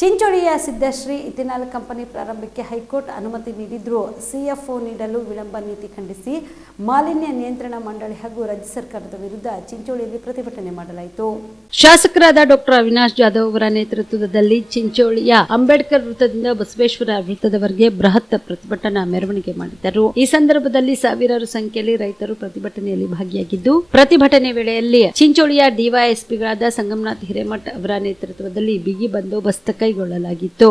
ಚಿಂಚೋಳಿಯ Siddashree ethanol company ಪ್ರಾರಂಭಕ್ಕೆ high court ಅನುಮತಿ ನೀಡಿದ್ರೂ CFO ನೀಡಲು ವಿಳಂಬ ನೀತಿ ಖಂಡಿಸಿ ಮಾಲಿನ್ಯ ನಿಯಂತ್ರಣ ಮಂಡಳಿ ಹಾಗೂ ರಾಜ್ಯ ಸರ್ಕಾರದ ವಿರುದ್ಧ ಚಿಂಚೋಳಿಯಲ್ಲಿ ಪ್ರತಿಭಟನೆ ಮಾಡಲಾಯಿತು. ಶಾಸಕರಾದ ಡಾಕ್ಟರ್ ಅವಿನಾಶ್ ಜಾಧವ್ ಅವರ ನೇತೃತ್ವದಲ್ಲಿ ಚಿಂಚೋಳಿಯ ಅಂಬೇಡ್ಕರ್ ವೃತ್ತದಿಂದ ಬಸವೇಶ್ವರ ವೃತ್ತದವರೆಗೆ ಬೃಹತ್ ಪ್ರತಿಭಟನಾ ಮೆರವಣಿಗೆ ಮಾಡಿದರು. ಈ ಸಂದರ್ಭದಲ್ಲಿ ಸಾವಿರಾರು ಸಂಖ್ಯೆಯಲ್ಲಿ ರೈತರು ಪ್ರತಿಭಟನೆಯಲ್ಲಿ ಭಾಗಿಯಾಗಿದ್ದು, ಪ್ರತಿಭಟನೆ ವೇಳೆಯಲ್ಲಿ ಚಿಂಚೋಳಿಯ ಡಿವೈಎಸ್ಪಿಗಳಾದ ಸಂಗಮನಾಥ್ ಹಿರೇಮಠ್ ಅವರ ನೇತೃತ್ವದಲ್ಲಿ ಬಿಗಿ ಬಂದೋಬಸ್ತ್ ಕೈಗೊಳ್ಳಲಾಗಿತ್ತು.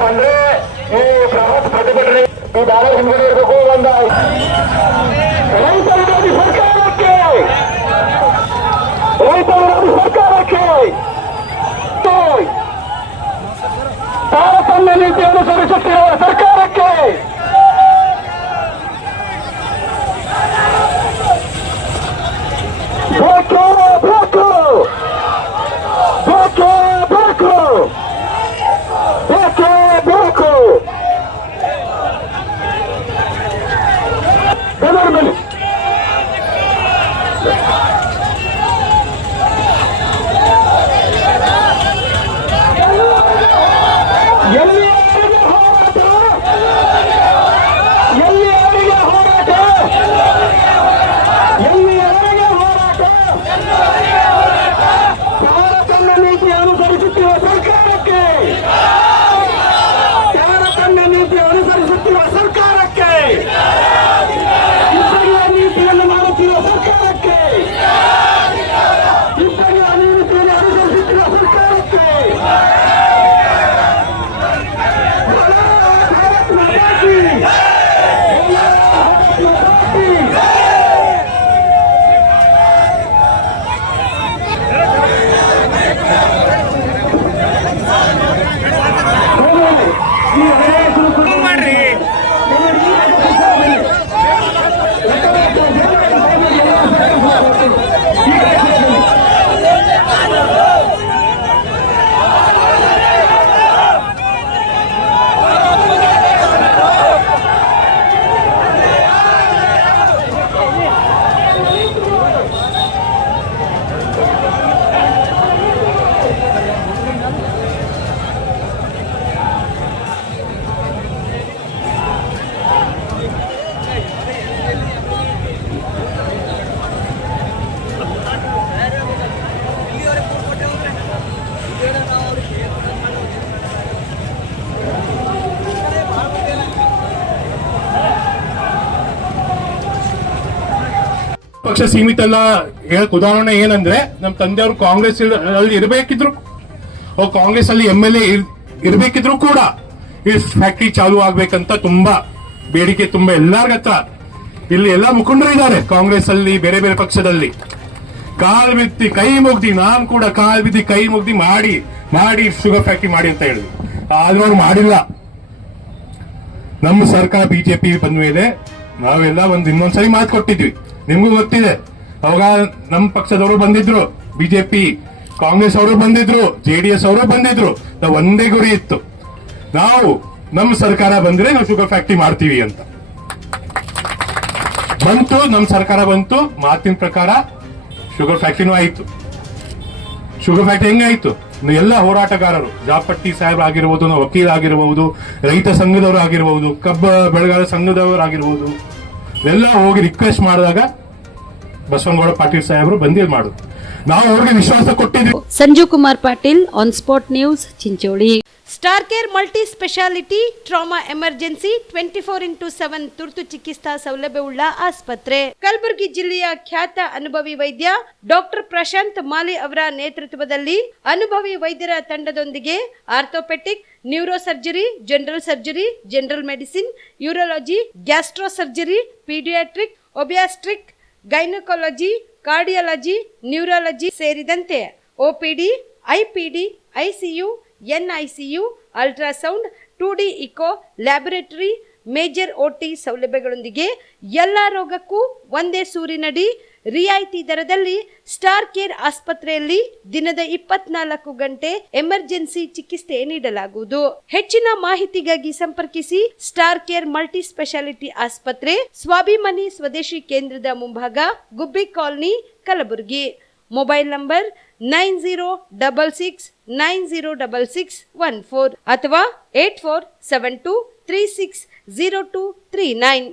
ಬಂದ್ರೆ ಈ ಬೃಹತ್ ಪ್ರತಿಭಟನೆ ಈ ಬ್ಯಾನರ್ ಹಿಂದೆ ಇರಬೇಕು. ಒಂದು ರೈತ ವಿರೋಧಿ ಸರ್ಕಾರಕ್ಕೆ ತಾರತಮ್ಯ ನೀತಿ ಅನುಸರಿಸುತ್ತಿರುವ ಸರ್ಕಾರಕ್ಕೆ ಬೇಕು ಬೇಕು ಬೇಕು ಬೇಕು ಬೇಕು ಬೇಕು ಬೆದರ್ಮಲ್ಲಿ ಪಕ್ಷ ಸೀಮಿತ ಅಲ್ಲ. ಹೇಳಕ್ ಉದಾಹರಣೆ ಏನಂದ್ರೆ, ನಮ್ಮ ತಂದೆಯವರು ಕಾಂಗ್ರೆಸ್ ಅಲ್ಲಿ ಇರಬೇಕಿದ್ರು, ಕಾಂಗ್ರೆಸ್ ಅಲ್ಲಿ MLA ಇರಬೇಕಿದ್ರು ಕೂಡ ಈ ಫ್ಯಾಕ್ಟರಿ ಚಾಲು ಆಗ್ಬೇಕಂತ ತುಂಬಾ ಬೇಡಿಕೆ ತುಂಬಾ ಎಲ್ಲಾರ್ಗ ಹತ್ರ. ಇಲ್ಲಿ ಎಲ್ಲಾ ಮುಖಂಡರು ಇದ್ದಾರೆ ಕಾಂಗ್ರೆಸ್ ಅಲ್ಲಿ, ಬೇರೆ ಬೇರೆ ಪಕ್ಷದಲ್ಲಿ. ಕಾಲ್ ಬಿದ್ದಿ ಕೈ ಮುಗ್ದಿ, ನಾನ್ ಕೂಡ ಕಾಲ್ ಬಿದ್ದಿ ಕೈ ಮುಗ್ದಿ ಮಾಡಿ ಮಾಡಿ ಶುಗರ್ ಫ್ಯಾಕ್ಟ್ರಿ ಮಾಡಿ ಅಂತ ಹೇಳಿದ್ರು. ಆದ್ರೂ ಅವ್ರು ಮಾಡಿಲ್ಲ. ನಮ್ಮ ಸರ್ಕಾರ ಬಿಜೆಪಿ ಬಂದ ಮೇಲೆ ನಾವೆಲ್ಲ ಇನ್ನೊಂದ್ಸರಿ ಮಾತು ಕೊಟ್ಟಿದ್ವಿ, ನಿಮ್ಗೂ ಗೊತ್ತಿದೆ. ಅವಾಗ ನಮ್ಮ ಪಕ್ಷದವರು ಬಂದಿದ್ರು, ಬಿಜೆಪಿ ಕಾಂಗ್ರೆಸ್ ಅವರು ಬಂದಿದ್ರು, JDS ಅವರು ಬಂದಿದ್ರು. ನಾವು ಒಂದೇ ಗುರಿ ಇತ್ತು, ನಾವು ನಮ್ಮ ಸರ್ಕಾರ ಬಂದ್ರೆ ನಾವು ಶುಗರ್ ಫ್ಯಾಕ್ಟ್ರಿ ಮಾಡ್ತೀವಿ ಅಂತ. ಬಂತು, ನಮ್ಮ ಸರ್ಕಾರ ಬಂತು, ಮಾತಿನ ಪ್ರಕಾರ ಶುಗರ್ ಫ್ಯಾಕ್ಟ್ರಿನೂ ಆಯ್ತು. ಶುಗರ್ ಫ್ಯಾಕ್ಟ್ರಿ ಹೆಂಗಾಯ್ತು? ಎಲ್ಲ ಹೋರಾಟಗಾರರು, ಜಾಪಟ್ಟಿ ಸಾಹೇಬ್ ಆಗಿರ್ಬೋದು, ವಕೀಲ ಆಗಿರಬಹುದು, ರೈತ ಸಂಘದವರು ಆಗಿರಬಹುದು, ಕಬ್ಬ ಬೆಳೆಗಾರರ ಸಂಘದವರು ಆಗಿರ್ಬೋದು, ಎಲ್ಲ ಹೋಗಿ ರಿಕ್ವೆಸ್ಟ್ ಮಾಡಿದಾಗ ಬಸವನಗೌಡ ಪಾಟೀಲ್ ಸಾಹೇಬರು ಬಂದಿದ್ ಮಾಡುದು. ನಾವು ಅವ್ರಿಗೆ ವಿಶ್ವಾಸ ಕೊಟ್ಟಿದ್ವಿ. Sanju Kumar Patil, on spot news, Chincholi. Star care multi speciality trauma emergency 24x7 ತುರ್ತು ಚಿಕಿತ್ಸಾ ಸೌಲಭ್ಯವುಳ್ಳ ಆಸ್ಪತ್ರೆ. ಕಲಬುರಗಿ ಜಿಲ್ಲೆಯ ಖ್ಯಾತ ಅನುಭವಿ ವೈದ್ಯ ಡಾಕ್ಟರ್ ಪ್ರಶಾಂತ್ ಮಾಲಿ ಅವರ ನೇತೃತ್ವದಲ್ಲಿ ಅನುಭವಿ ವೈದ್ಯರ ತಂಡದೊಂದಿಗೆ orthopaedic, neuro surgery, general medicine, urology, gastro surgery, paediatric, obstetric, gynaecology, cardiology, neurology ಸೇರಿದಂತೆ OPD, IPD, ICU, NICU, ultrasound, 2D echo, laboratory, major OT ಸೌಲಭ್ಯಗಳೊಂದಿಗೆ ಎಲ್ಲ ರೋಗಕ್ಕೂ ಒಂದೇ ಸೂರಿನಡಿ ರಿಯಾಯಿತಿ ದರದಲ್ಲಿ ಸ್ಟಾರ್ ಕೇರ್ ಆಸ್ಪತ್ರೆಯಲ್ಲಿ ದಿನದ 24 ಗಂಟೆ ಎಮರ್ಜೆನ್ಸಿ ಚಿಕಿತ್ಸೆ ನೀಡಲಾಗುವುದು. ಹೆಚ್ಚಿನ ಮಾಹಿತಿಗಾಗಿ ಸಂಪರ್ಕಿಸಿ ಸ್ಟಾರ್ ಕೇರ್ ಮಲ್ಟಿ ಸ್ಪೆಷಾಲಿಟಿ ಆಸ್ಪತ್ರೆ, ಸ್ವಾಭಿಮಾನಿ ಸ್ವದೇಶಿ ಕೇಂದ್ರದ ಮುಂಭಾಗ, ಗುಬ್ಬಿ ಕಾಲನಿ, ಕಲಬುರಗಿ. ಮೊಬೈಲ್ ನಂಬರ್ 9066906614 ಅಥವಾ 8472360239.